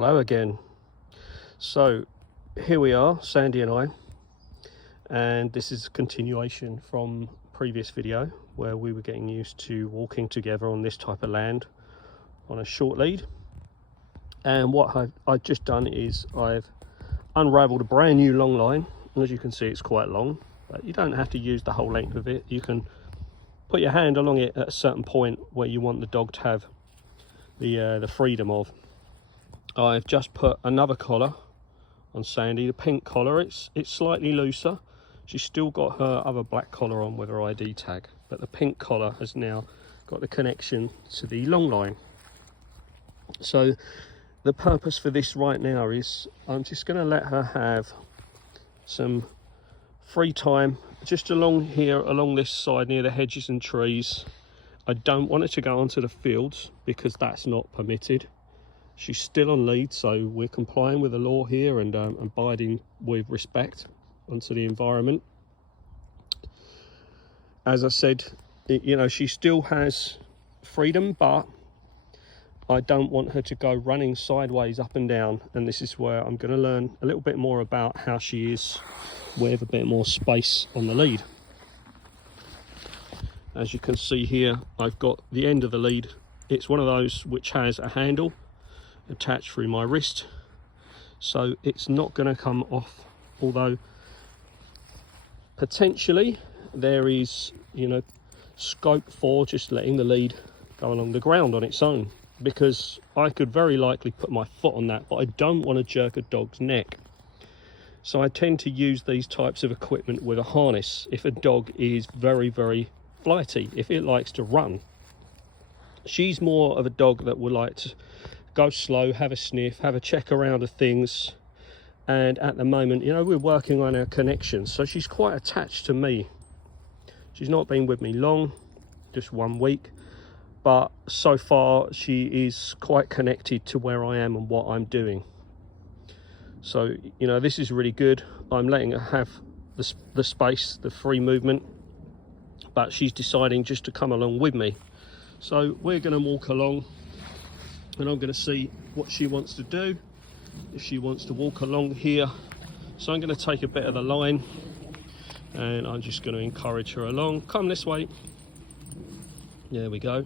Hello again. So here we are, Sandy and I, and this is a continuation from previous video where we were getting used to walking together on this type of land on a short lead. And what I've just done is I've unraveled a brand new long line, and as you can see it's quite long, but you don't have to use the whole length of it. You can put your hand along it at a certain point where you want the dog to have the freedom of. I've just put another collar on Sandy, the pink collar. It's slightly looser. She's still got her other black collar on with her ID tag, but the pink collar has now got the connection to the long line. So the purpose for this right now is I'm just going to let her have some free time just along here, along this side near the hedges and trees. I don't want her to go onto the fields because that's not permitted. She's still on lead, so we're complying with the law here and abiding with respect onto the environment. As I said, you know, she still has freedom, but I don't want her to go running sideways up and down, and this is where I'm going to learn a little bit more about how she is with a bit more space on the lead. As you can see here, I've got the end of the lead. It's one of those which has a handle attached through my wrist, so it's not going to come off, although potentially there is, you know, scope for just letting the lead go along the ground on its own, because I could very likely put my foot on that, but I don't want to jerk a dog's neck. So I tend to use these types of equipment with a harness if a dog is very flighty, if it likes to run. She's more of a dog that would like to go slow, have a sniff, have a check around of things, and at the moment, you know, we're working on our connection, so she's quite attached to me. She's not been with me long, just 1 week, but so far she is quite connected to where I am and what I'm doing. So, you know, this is really good. I'm letting her have the space, the free movement, but she's deciding just to come along with me. So we're going to walk along, and I'm going to see what she wants to do, if she wants to walk along here. So I'm going to take a bit of the line and I'm just going to encourage her along. Come this way. There we go.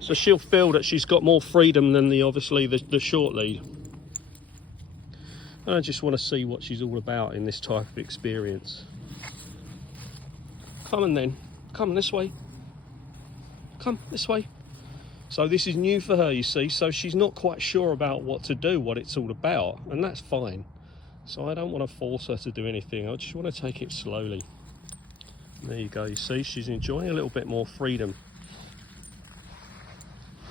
So she'll feel that she's got more freedom than obviously the short lead. And I just want to see what she's all about in this type of experience. Come on then, come this way. Come this way. So this is new for her, you see, so she's not quite sure about what to do, what it's all about, and that's fine. So I don't want to force her to do anything. I just want to take it slowly. There you go, you see, she's enjoying a little bit more freedom.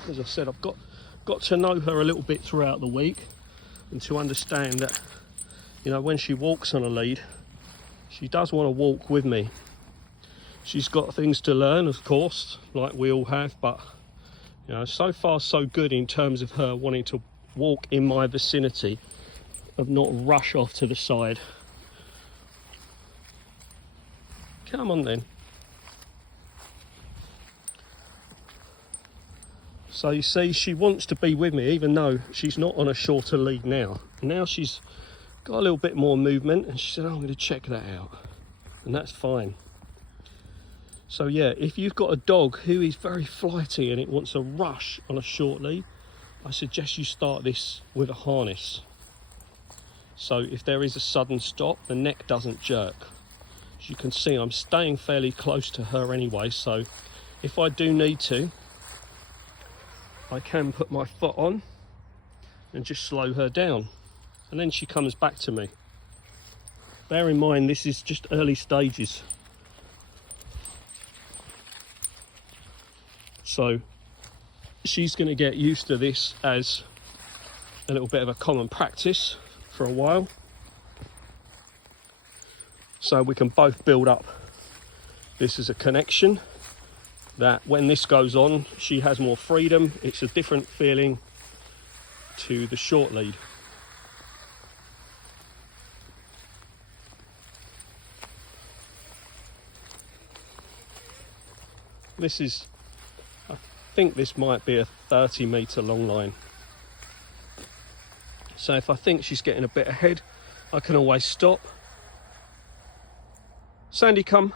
As I said, I've got to know her a little bit throughout the week, and to understand that, you know, when she walks on a lead, she does want to walk with me. She's got things to learn, of course, like we all have, but you know, so far so good in terms of her wanting to walk in my vicinity, of not rush off to the side. Come on then. So you see, she wants to be with me, even though she's not on a shorter lead now. Now she's got a little bit more movement, and she said, oh, I'm going to check that out, and that's fine. So yeah, if you've got a dog who is very flighty and it wants a rush on a short lead, I suggest you start this with a harness. So if there is a sudden stop, the neck doesn't jerk. As you can see, I'm staying fairly close to her anyway, so if I do need to, I can put my foot on and just slow her down, and then she comes back to me. Bear in mind, this is just early stages. So she's going to get used to this as a little bit of a common practice for a while. So we can both build up this as a connection, that when this goes on, she has more freedom. It's a different feeling to the short lead. This is, I think this might be a 30-metre long line. So if I think she's getting a bit ahead, I can always stop. Sandie, come.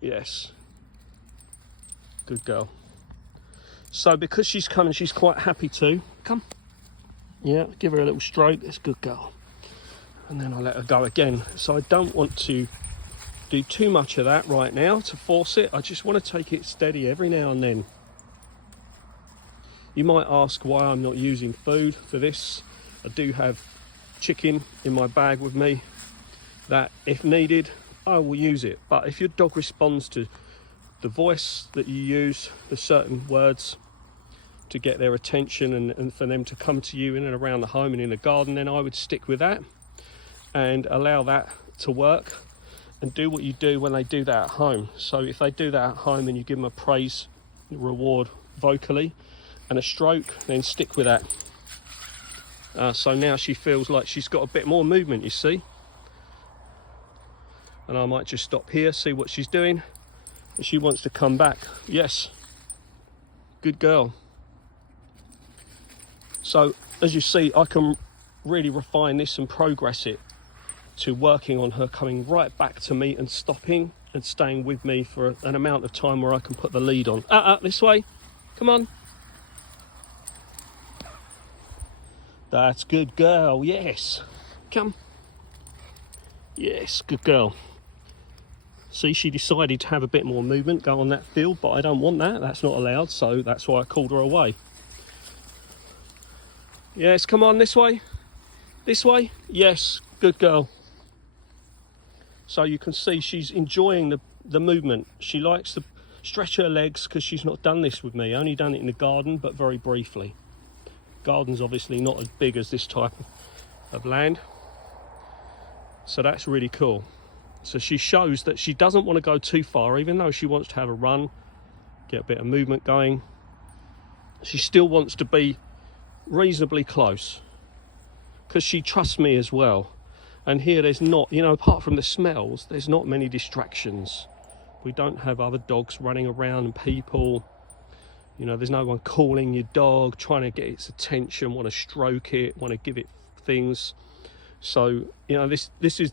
Yes. Good girl. So because she's coming, she's quite happy to. Come. Yeah, give her a little stroke. That's a good girl. And then I let her go again. So I don't want to do too much of that right now to force it. I just want to take it steady every now and then. You might ask why I'm not using food for this. I do have chicken in my bag with me that if needed I will use it, but if your dog responds to the voice that you use, the certain words to get their attention and for them to come to you in and around the home and in the garden, then I would stick with that and allow that to work and do what you do when they do that at home. So if they do that at home and you give them a praise reward vocally and a stroke, then stick with that. So now she feels like she's got a bit more movement, you see. And I might just stop here, see what she's doing. If she wants to come back, yes, good girl. So as you see, I can really refine this and progress it to working on her coming right back to me and stopping and staying with me for an amount of time where I can put the lead on. This way, come on. That's good girl, yes. Come. Yes, good girl. See, she decided to have a bit more movement, go on that field, but I don't want that. That's not allowed, so that's why I called her away. Yes, come on, this way. This way. Yes, good girl. So you can see she's enjoying the movement. She likes to stretch her legs because she's not done this with me. Only done it in the garden, but very briefly. Garden's obviously not as big as this type of land. So that's really cool. So she shows that she doesn't want to go too far, even though she wants to have a run, get a bit of movement going. She still wants to be reasonably close because she trusts me as well. And here there's not, you know, apart from the smells, there's not many distractions. We don't have other dogs running around and people. You know, there's no one calling your dog, trying to get its attention, want to stroke it, want to give it things. So, you know, this is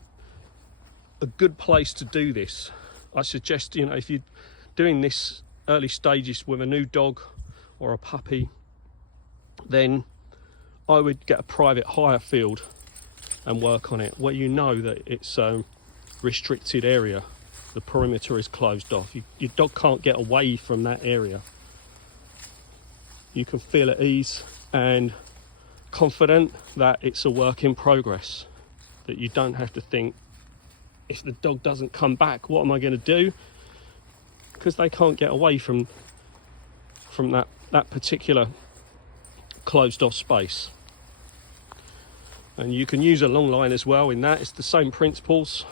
a good place to do this. I suggest, you know, if you're doing this early stages with a new dog or a puppy, then I would get a private hire field and work on it where you know that it's a restricted area. The perimeter is closed off. Your dog can't get away from that area. You can feel at ease and confident that it's a work in progress, that you don't have to think, if the dog doesn't come back, what am I going to do? Because they can't get away from that particular closed off space. And you can use a long line as well in that. It's the same principles.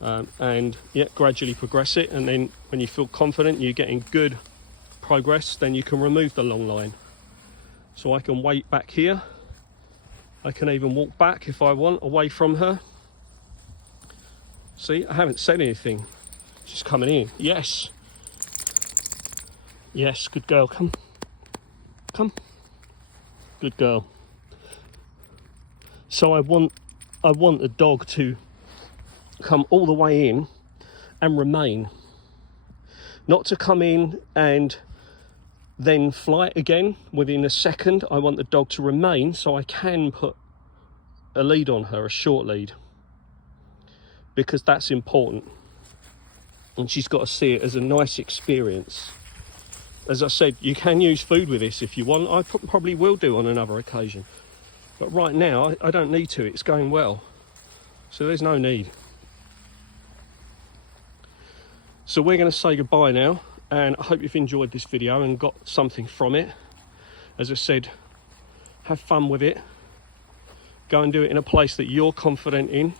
And yeah, gradually progress it, and then when you feel confident you're getting good progress, then you can remove the long line. So I can wait back here. I can even walk back if I want, away from her. See, I haven't said anything. She's coming in. Yes. Yes, good girl. Come. Come. Good girl. So I want the dog to come all the way in and remain. Not to come in and then fly again within a second. I want the dog to remain so I can put a lead on her, a short lead, because that's important. And she's got to see it as a nice experience. As I said, you can use food with this if you want. I probably will do on another occasion. But right now, I don't need to. It's going well. So there's no need. So we're going to say goodbye now. And I hope you've enjoyed this video and got something from it. As I said, have fun with it. Go and do it in a place that you're confident in.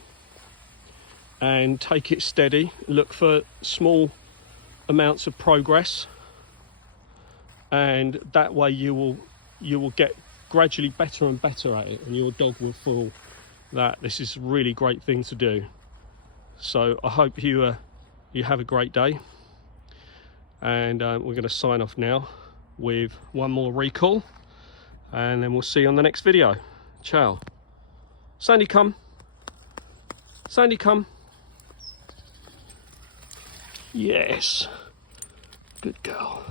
And take it steady. Look for small amounts of progress. And that way you will get gradually better and better at it, and your dog will feel that this is a really great thing to do. So I hope you have a great day, and we're going to sign off now with one more recall, and then we'll see you on the next video. Ciao. Sandie, come. Sandie, come. Yes. Good girl.